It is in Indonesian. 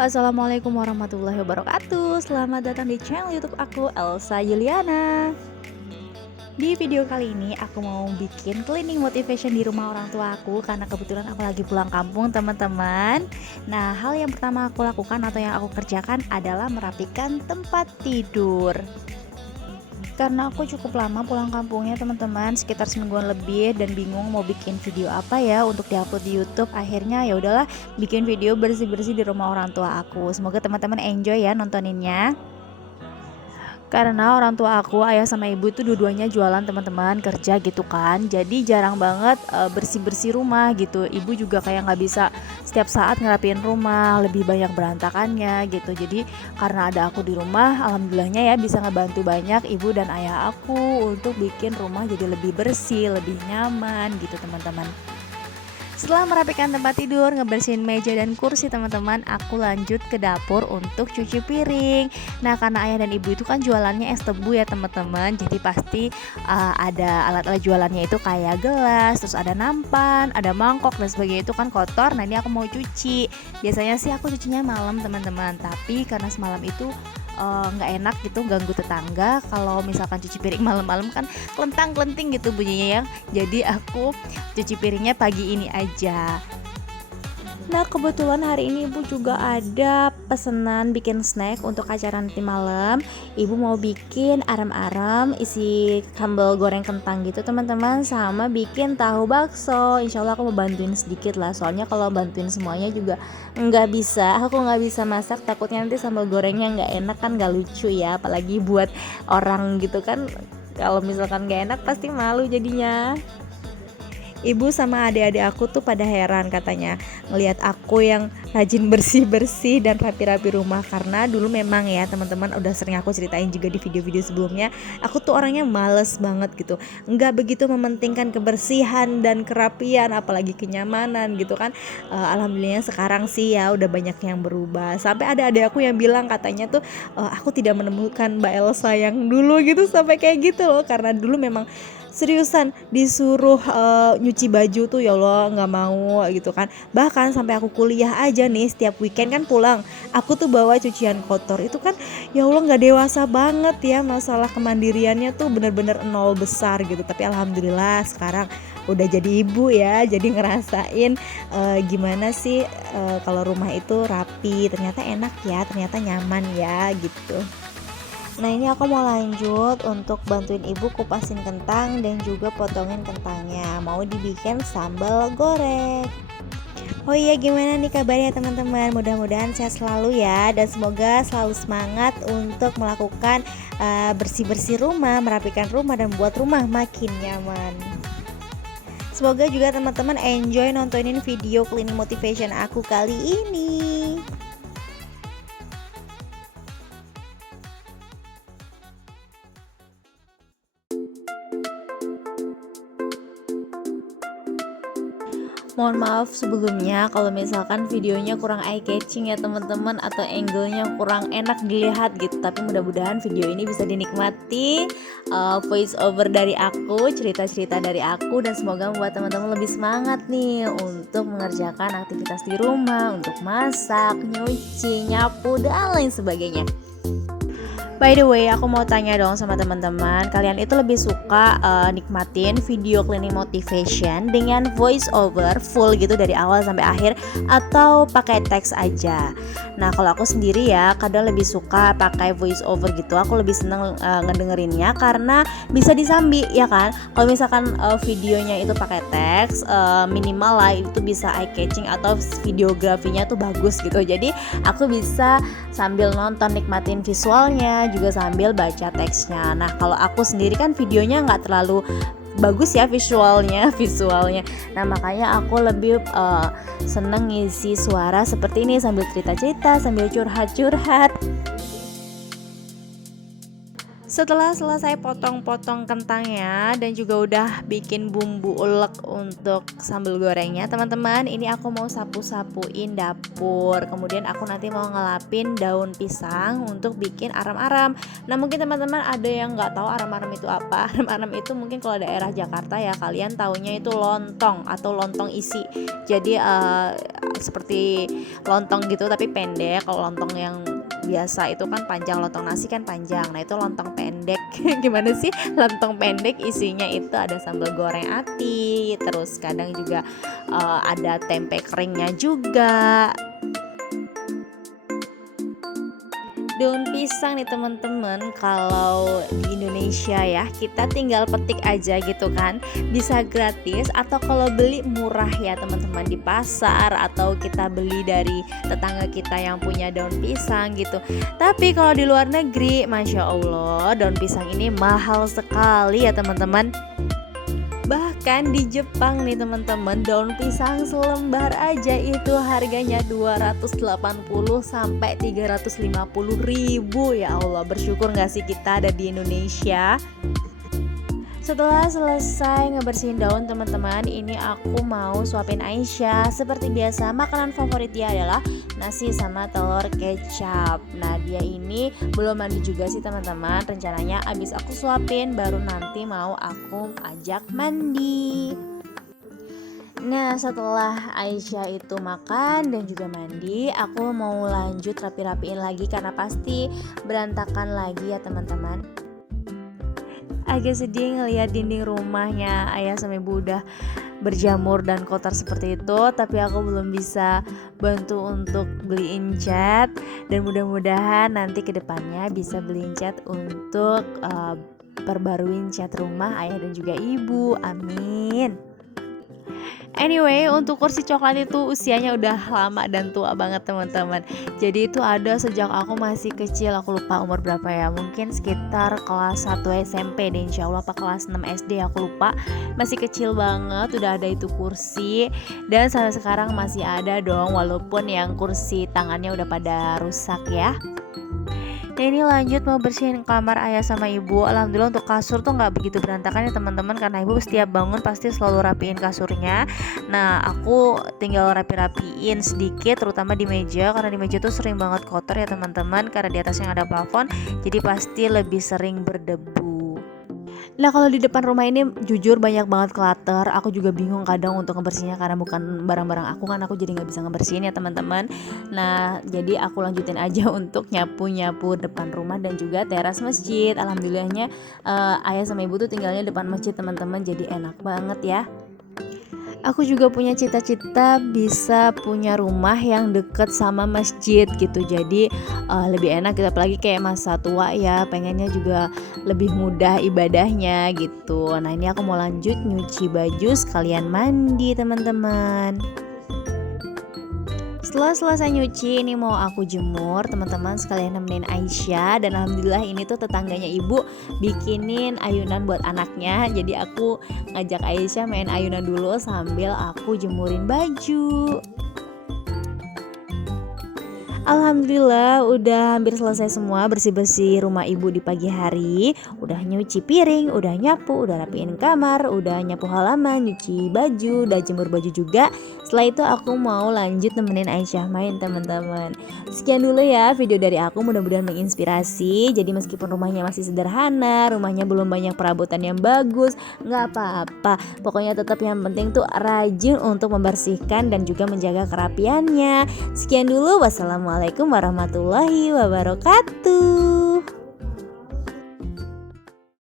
Assalamualaikum warahmatullahi wabarakatuh. Selamat datang di channel YouTube aku, Elsa Juliana. Di video kali ini aku mau bikin cleaning motivation di rumah orang tua aku karena kebetulan aku lagi pulang kampung, teman-teman. Nah, hal yang pertama aku lakukan atau yang aku kerjakan adalah merapikan tempat tidur. Karena aku cukup lama pulang kampungnya, teman-teman, sekitar semingguan lebih, dan bingung mau bikin video apa ya untuk diupload di YouTube. Akhirnya ya udahlah, bikin video bersih-bersih di rumah orang tua aku. Semoga teman-teman enjoy ya nontoninnya. Karena orang tua aku, ayah sama ibu itu dua-duanya jualan, teman-teman, kerja gitu kan. Jadi jarang banget bersih-bersih rumah gitu. Ibu juga kayak nggak bisa setiap saat ngerapiin rumah, lebih banyak berantakannya gitu. Jadi karena ada aku di rumah, alhamdulillahnya ya bisa ngebantu banyak ibu dan ayah aku untuk bikin rumah jadi lebih bersih, lebih nyaman gitu, teman-teman. Setelah merapikan tempat tidur, ngebersihin meja dan kursi, teman-teman, aku lanjut ke dapur untuk cuci piring. Nah, karena ayah dan ibu itu kan jualannya es tebu ya, teman-teman. Jadi pasti ada alat-alat jualannya itu kayak gelas, terus ada nampan, ada mangkok dan sebagainya, itu kan kotor. Nah, ini aku mau cuci. Biasanya sih aku cucinya malam, teman-teman. Tapi karena semalam itu nggak enak gitu, ganggu tetangga kalau misalkan cuci piring malam-malam, kan kelentang-kelenting gitu bunyinya ya. Jadi aku cuci piringnya pagi ini aja. Nah, kebetulan hari ini ibu juga ada pesanan bikin snack untuk acara nanti malam. Ibu mau bikin arem-arem isi sambal goreng kentang gitu, teman-teman, sama bikin tahu bakso. Insya Allah aku mau bantuin sedikit lah, soalnya kalau bantuin semuanya juga nggak bisa. Aku nggak bisa masak, takutnya nanti sambal gorengnya nggak enak, kan nggak lucu ya, apalagi buat orang gitu kan. Kalau misalkan nggak enak pasti malu jadinya. Ibu sama adik-adik aku tuh pada heran katanya ngelihat aku yang rajin bersih-bersih dan rapi-rapi rumah. Karena dulu memang ya, teman-teman, udah sering aku ceritain juga di video-video sebelumnya, aku tuh orangnya males banget gitu, nggak begitu mementingkan kebersihan dan kerapian, apalagi kenyamanan gitu kan. Alhamdulillah sekarang sih ya udah banyak yang berubah. Sampai ada adik aku yang bilang katanya tuh aku tidak menemukan Mbak Elsa yang dulu gitu, sampai kayak gitu loh. Karena dulu memang seriusan disuruh nyuci baju tuh ya Allah nggak mau gitu kan. Bahkan sampai aku kuliah aja nih, setiap weekend kan pulang, aku tuh bawa cucian kotor. Itu kan ya Allah nggak dewasa banget ya, masalah kemandiriannya tuh bener-bener nol besar gitu. Tapi alhamdulillah sekarang udah jadi ibu ya, jadi ngerasain gimana sih kalau rumah itu rapi, ternyata enak ya, ternyata nyaman ya gitu. Nah, ini aku mau lanjut untuk bantuin ibu kupasin kentang dan juga potongin kentangnya. Mau dibikin sambal goreng. Oh iya, gimana nih kabarnya teman-teman? Mudah-mudahan sehat selalu ya, dan semoga selalu semangat untuk melakukan bersih-bersih rumah, merapikan rumah, dan buat rumah makin nyaman. Semoga juga teman-teman enjoy nontonin video cleaning motivation aku kali ini. Mohon maaf sebelumnya kalau misalkan videonya kurang eye catching ya, teman-teman, atau angle-nya kurang enak dilihat gitu. Tapi mudah-mudahan video ini bisa dinikmati, voice over dari aku, cerita-cerita dari aku, dan semoga membuat teman-teman lebih semangat nih untuk mengerjakan aktivitas di rumah, untuk masak, nyuci, nyapu, dan lain sebagainya. By the way, aku mau tanya dong sama teman-teman, kalian itu lebih suka nikmatin video cleaning motivation dengan voice over full gitu dari awal sampai akhir, atau pakai teks aja? Nah, kalau aku sendiri ya kadang lebih suka pakai voice over gitu. Aku lebih seneng ngedengerinnya karena bisa disambi ya kan. Kalau misalkan videonya itu pakai teks, minimal lah itu bisa eye catching atau videografinya tuh bagus gitu. Jadi aku bisa sambil nonton nikmatin visualnya juga sambil baca teksnya. Nah, kalau aku sendiri kan videonya nggak terlalu bagus ya visualnya. Nah, makanya aku lebih seneng ngisi suara seperti ini sambil cerita-cerita, sambil curhat-curhat. Setelah selesai potong-potong kentangnya dan juga udah bikin bumbu ulek untuk sambal gorengnya, teman-teman, ini aku mau sapu-sapuin dapur. Kemudian aku nanti mau ngelapin daun pisang untuk bikin aram-aram. Nah, mungkin teman-teman ada yang nggak tahu aram-aram itu apa. Aram-aram itu mungkin kalau daerah Jakarta ya kalian taunya itu lontong atau lontong isi. Jadi seperti lontong gitu tapi pendek. Kalau lontong yang biasa itu kan panjang, lontong nasi kan panjang. Nah, itu lontong pendek. Gimana sih? Lontong pendek isinya itu ada sambal goreng ati, terus kadang juga ada tempe keringnya juga. Daun pisang nih teman-teman, kalau di Indonesia ya kita tinggal petik aja gitu kan, bisa gratis atau kalau beli murah ya teman-teman di pasar atau kita beli dari tetangga kita yang punya daun pisang gitu. Tapi kalau di luar negeri, Masya Allah, daun pisang ini mahal sekali ya teman-teman. Bahkan di Jepang nih teman-teman, daun pisang selembar aja itu harganya 280 sampai 350 ribu. Ya Allah, bersyukur gak sih kita ada di Indonesia. Setelah selesai ngebersihin daun teman-teman, ini aku mau suapin Aisyah. Seperti biasa, makanan favorit dia adalah nasi sama telur kecap. Nah, dia ini belum mandi juga sih teman-teman. Rencananya abis aku suapin baru nanti mau aku ajak mandi. Nah, setelah Aisyah itu makan dan juga mandi, aku mau lanjut rapi-rapiin lagi karena pasti berantakan lagi ya teman-teman. Agak sedih ngelihat dinding rumahnya ayah sama ibu udah berjamur dan kotor seperti itu, tapi aku belum bisa bantu untuk beliin cat, dan mudah-mudahan nanti kedepannya bisa beliin cat untuk perbaruin cat rumah ayah dan juga ibu, amin. Anyway, untuk kursi coklat itu usianya udah lama dan tua banget teman-teman. Jadi itu ada sejak aku masih kecil, aku lupa umur berapa ya, mungkin sekitar kelas 1 SMP deh insya Allah, apa kelas 6 SD aku lupa. Masih kecil banget udah ada itu kursi, dan sampai sekarang masih ada dong, walaupun yang kursi tangannya udah pada rusak ya. Nah, ini lanjut mau bersihin kamar ayah sama ibu. Alhamdulillah untuk kasur tuh nggak begitu berantakan ya teman-teman, karena ibu setiap bangun pasti selalu rapiin kasurnya. Nah, aku tinggal rapi-rapiin sedikit, terutama di meja, karena di meja tuh sering banget kotor ya teman-teman, karena di atasnya ada plafon, jadi pasti lebih sering berdebu. Nah, kalau di depan rumah ini jujur banyak banget clutter. Aku juga bingung kadang untuk ngebersihinnya karena bukan barang-barang aku kan, aku jadi nggak bisa ngebersihin ya teman-teman. Nah, jadi aku lanjutin aja untuk nyapu-nyapu depan rumah dan juga teras masjid. Alhamdulillahnya ayah sama ibu tuh tinggalnya depan masjid teman-teman, jadi enak banget ya. Aku juga punya cita-cita bisa punya rumah yang deket sama masjid gitu. Jadi lebih enak gitu, apalagi kayak masa tua ya, pengennya juga lebih mudah ibadahnya gitu. Nah, ini aku mau lanjut nyuci baju sekalian mandi teman-teman. Setelah selesai nyuci, ini mau aku jemur teman-teman, sekalian nemenin Aisyah. Dan alhamdulillah ini tuh tetangganya ibu bikinin ayunan buat anaknya. Jadi aku ngajak Aisyah main ayunan dulu sambil aku jemurin baju. Alhamdulillah udah hampir selesai semua bersih-bersih rumah ibu di pagi hari. Udah nyuci piring, udah nyapu, udah rapiin kamar, udah nyapu halaman, nyuci baju, udah jemur baju juga. Setelah itu aku mau lanjut nemenin Aisyah main teman-teman. Sekian dulu ya video dari aku, mudah-mudahan menginspirasi. Jadi meskipun rumahnya masih sederhana, rumahnya belum banyak perabotan yang bagus, nggak apa-apa. Pokoknya tetap yang penting tuh rajin untuk membersihkan dan juga menjaga kerapiannya. Sekian dulu, wassalamualaikum warahmatullahi wabarakatuh.